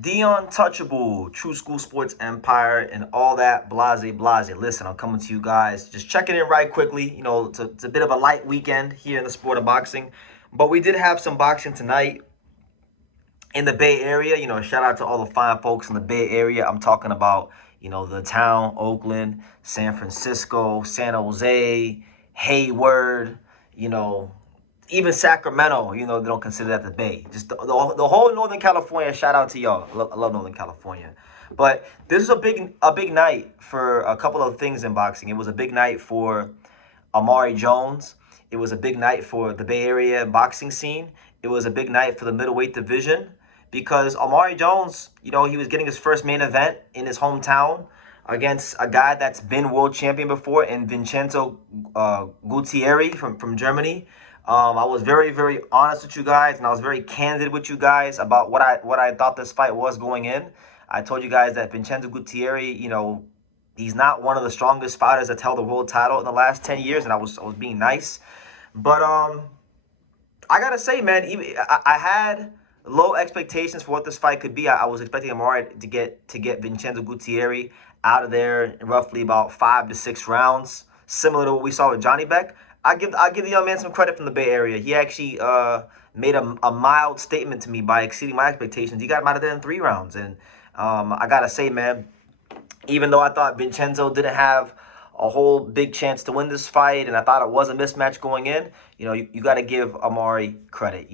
The Untouchable, True School Sports Empire, and all that blase blase. Listen, I'm coming to you guys, just checking in right quickly. It's a bit of a light weekend here in the sport of boxing, but we did have some boxing tonight in the Bay Area. Shout out to all the fine folks in the Bay Area. I'm talking about, the town, Oakland, San Francisco, San Jose, Hayward, you know, even Sacramento, they don't consider that the Bay. Just the whole Northern California. Shout out to y'all. I love Northern California. But this is a big night for a couple of things in boxing. It was a big night for Amari Jones. It was a big night for the Bay Area boxing scene. It was a big night for the middleweight division because Amari Jones, he was getting his first main event in his hometown against a guy that's been world champion before in Vincenzo Gualtieri from Germany. I was very, very honest with you guys, and I was very candid with you guys about what I thought this fight was going in. I told you guys that Vincenzo Gualtieri, he's not one of the strongest fighters that's held the world title in the last 10 years, and I was being nice. But I gotta say, man, I had low expectations for what this fight could be. I was expecting Amari to get Vincenzo Gualtieri out of there in roughly about 5 to 6 rounds, similar to what we saw with Johnny Beck. I give the young man some credit from the Bay Area. He actually made a mild statement to me by exceeding my expectations. He got him out of there in 3 rounds, and I gotta say, man, even though I thought Vincenzo didn't have a whole big chance to win this fight, and I thought it was a mismatch going in, you got to give Amari credit.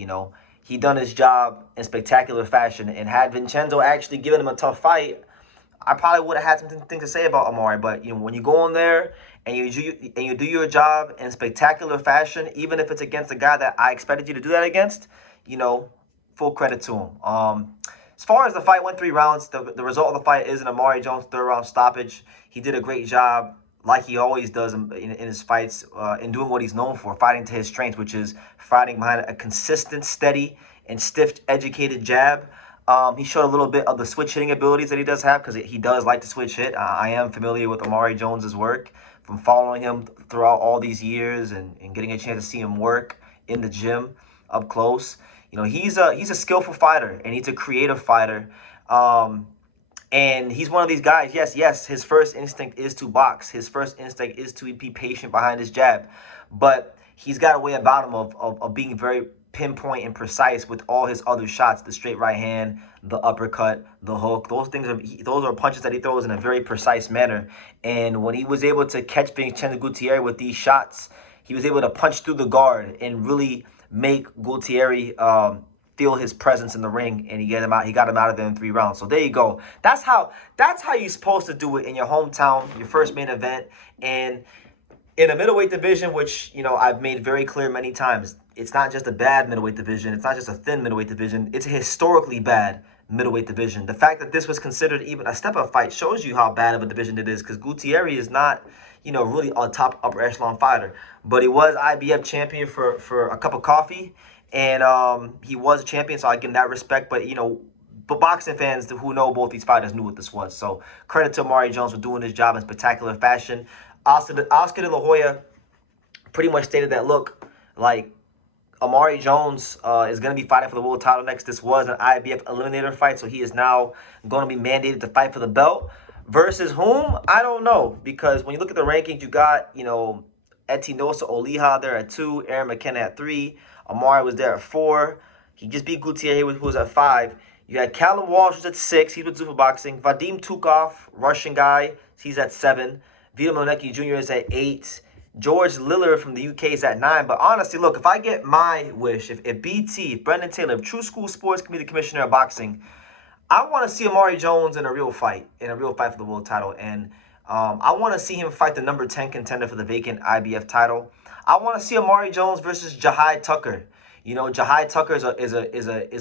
He done his job in spectacular fashion, and had Vincenzo actually given him a tough fight, I probably would have had something to say about Amari. But when you go in there and you do your job in spectacular fashion, even if it's against a guy that I expected you to do that against, full credit to him. As far as the fight went 3 rounds, the result of the fight is an Amari Jones 3rd round stoppage. He did a great job, like he always does in his fights, in doing what he's known for, fighting to his strengths, which is fighting behind a consistent, steady, and stiff, educated jab. He showed a little bit of the switch hitting abilities that he does have, because he does like to switch hit. I am familiar with Amari Jones's work from following him throughout all these years and getting a chance to see him work in the gym up close. He's a skillful fighter, and he's a creative fighter. And he's one of these guys, yes, his first instinct is to box. His first instinct is to be patient behind his jab. But he's got a way about him of being very pinpoint and precise with all his other shots: the straight right hand, the uppercut, the hook. Those are punches that he throws in a very precise manner. And when he was able to catch Vincenzo Gualtieri with these shots, he was able to punch through the guard and really make Gualtieri feel his presence in the ring, and he got him out of there in 3 rounds. So there you go. That's how you're supposed to do it in your hometown, your first main event. And in a middleweight division, which, I've made very clear many times, it's not just a bad middleweight division. It's not just a thin middleweight division. It's a historically bad middleweight division. The fact that this was considered even a step-up fight shows you how bad of a division it is, because Gualtieri is not, really a top upper echelon fighter. But he was IBF champion for a cup of coffee, and he was a champion, so I give him that respect. But, but boxing fans who know both these fighters knew what this was. So credit to Amari Jones for doing his job in spectacular fashion. Oscar de la Hoya pretty much stated that, look, like, Amari Jones is going to be fighting for the world title next. This was an IBF eliminator fight, so he is now going to be mandated to fight for the belt. Versus whom? I don't know, because when you look at the rankings, you got, Etinosa Oliha there at 2, Aaron McKenna at 3, Amari was there at 4. He just beat Gualtieri, who was at 5. You had Callum Walsh, who's at 6. He's with Zuffa Boxing. Vadim Tukov, Russian guy, he's at 7. Vito Milnecki Jr. is at 8. George Lillard from the UK is at 9. But honestly, look, if I get my wish, if BT, if Brendan Taylor, if True School Sports can be the commissioner of boxing, I want to see Amari Jones in a real fight for the world title. And I want to see him fight the number 10 contender for the vacant IBF title. I want to see Amari Jones versus Jahi Tucker. Jahi Tucker is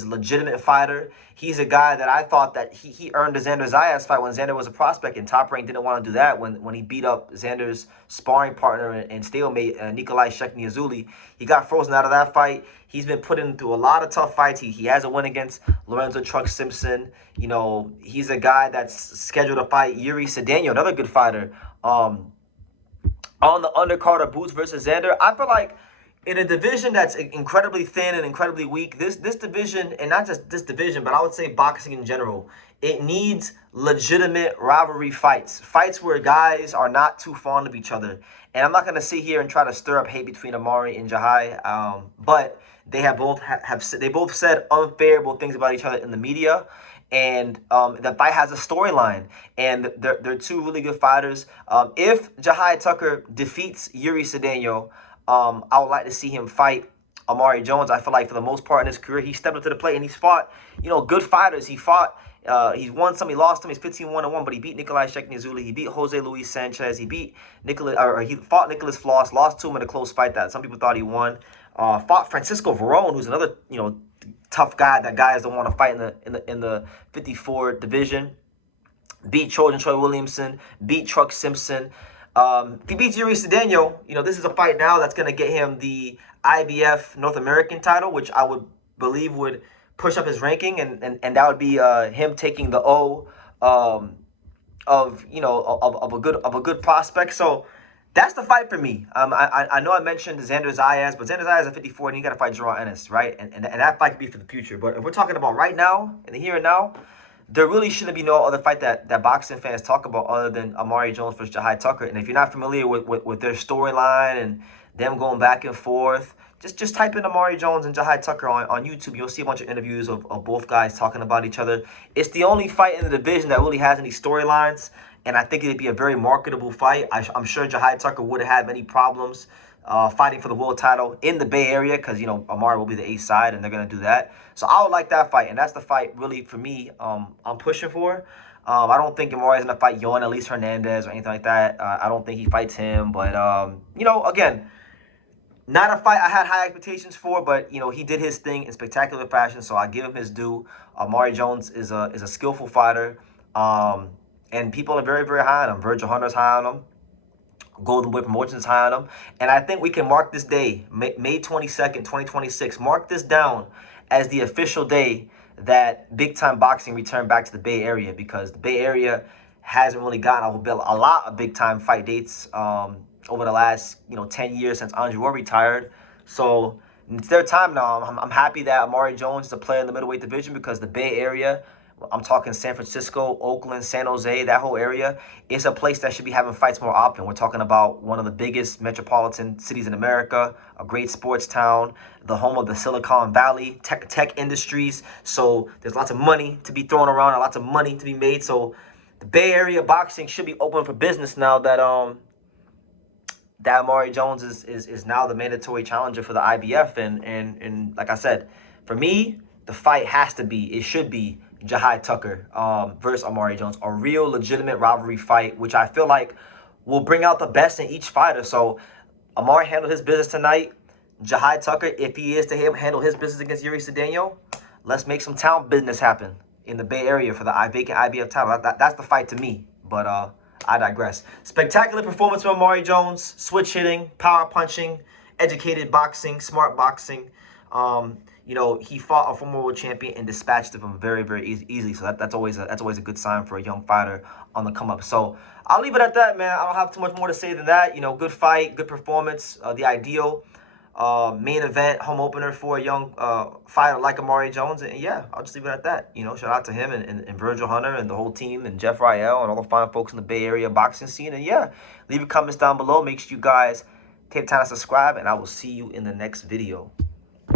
a legitimate fighter. He's a guy that I thought that he earned a Xander Zayas fight when Xander was a prospect, and Top Rank didn't want to do that when he beat up Xander's sparring partner and stalemate, Nikolai Shekniazuli. He got frozen out of that fight. He's been put into a lot of tough fights. He has a win against Lorenzo Truck Simpson. He's a guy that's scheduled to fight Yuri Sedano, another good fighter, on the undercard of Boots versus Xander. I feel like in a division that's incredibly thin and incredibly weak, this division, and not just this division, but I would say boxing in general, it needs legitimate rivalry fights. Fights where guys are not too fond of each other. And I'm not going to sit here and try to stir up hate between Amari and Jahi, but they have both they both said unfavorable things about each other in the media. And the fight has a storyline, and they're two really good fighters. If Jahi Tucker defeats Yuri Cedeno, I would like to see him fight Amari Jones. I feel like for the most part in his career, he stepped up to the plate and he's fought, good fighters. He's won some, he lost some. He's 15-1-1, but he beat Nikolai Sheknizuli. He beat Jose Luis Sanchez. He fought Nicholas Floss, lost to him in a close fight that some people thought he won. Fought Francisco Varone, who's another, tough guy that guys don't want to fight in the 54 division. Beat Troy Williamson. Beat Truck Simpson. If he beats Yuri Cedeno, this is a fight now that's going to get him the IBF North American title, which I would believe would push up his ranking, and that would be him taking the O of a good prospect. So that's the fight for me. I know I mentioned Xander Zayas, but Xander Zayas at 54, and you got to fight Jerron Ennis, right? And that fight could be for the future. But if we're talking about right now, in the here and now, there really shouldn't be no other fight that boxing fans talk about other than Amari Jones versus Jahi Tucker. And if you're not familiar with their storyline and them going back and forth, just type in Amari Jones and Jahi Tucker on YouTube. You'll see a bunch of interviews of both guys talking about each other. It's the only fight in the division that really has any storylines, and I think it'd be a very marketable fight. I'm sure Jahi Tucker wouldn't have any problems fighting for the world title in the Bay Area because, Amari will be the 8th side, and they're going to do that. So I would like that fight, and that's the fight really for me I'm pushing for. I don't think Amari's going to fight Yohan Elise Hernandez or anything like that. I don't think he fights him, but, again, not a fight I had high expectations for, but, he did his thing in spectacular fashion, so I give him his due. Amari Jones is a skillful fighter, and people are very, very high on him. Virgil Hunter's high on him. Golden Boy Promotions high on him. And I think we can mark this day, May 22nd, 2026, mark this down as the official day that Big Time Boxing returned back to the Bay Area, because the Bay Area hasn't really gotten a lot of big time fight dates over the last 10 years since Andre retired. So it's their time now. I'm happy that Amari Jones is a player in the middleweight division, because the Bay Area, I'm talking San Francisco, Oakland, San Jose, that whole area, is a place that should be having fights more often. We're talking about one of the biggest metropolitan cities in America, a great sports town, the home of the Silicon Valley, tech industries. So there's lots of money to be thrown around and lots of money to be made. So the Bay Area boxing should be open for business now that that Amari Jones is now the mandatory challenger for the IBF. And like I said, for me, the fight should be Jahi Tucker versus Amari Jones. A real legitimate rivalry fight, which I feel like will bring out the best in each fighter. So Amari handled his business tonight. Jahi Tucker, if he is to handle his business against Yuri Cedeno, let's make some town business happen in the Bay Area for the vacant IBF title. That's the fight to me. But I digress. Spectacular performance from Amari Jones. Switch hitting, power punching, educated boxing, smart boxing. He fought a former world champion and dispatched him very, very easily. So that's always a good sign for a young fighter on the come up. So I'll leave it at that, man. I don't have too much more to say than that. Good fight, good performance. The ideal main event, home opener for a young fighter like Amari Jones. And yeah, I'll just leave it at that. Shout out to him and Virgil Hunter and the whole team and Jeff Rael and all the fine folks in the Bay Area boxing scene. And yeah, leave your comments down below. Make sure you guys take time to subscribe, and I will see you in the next video.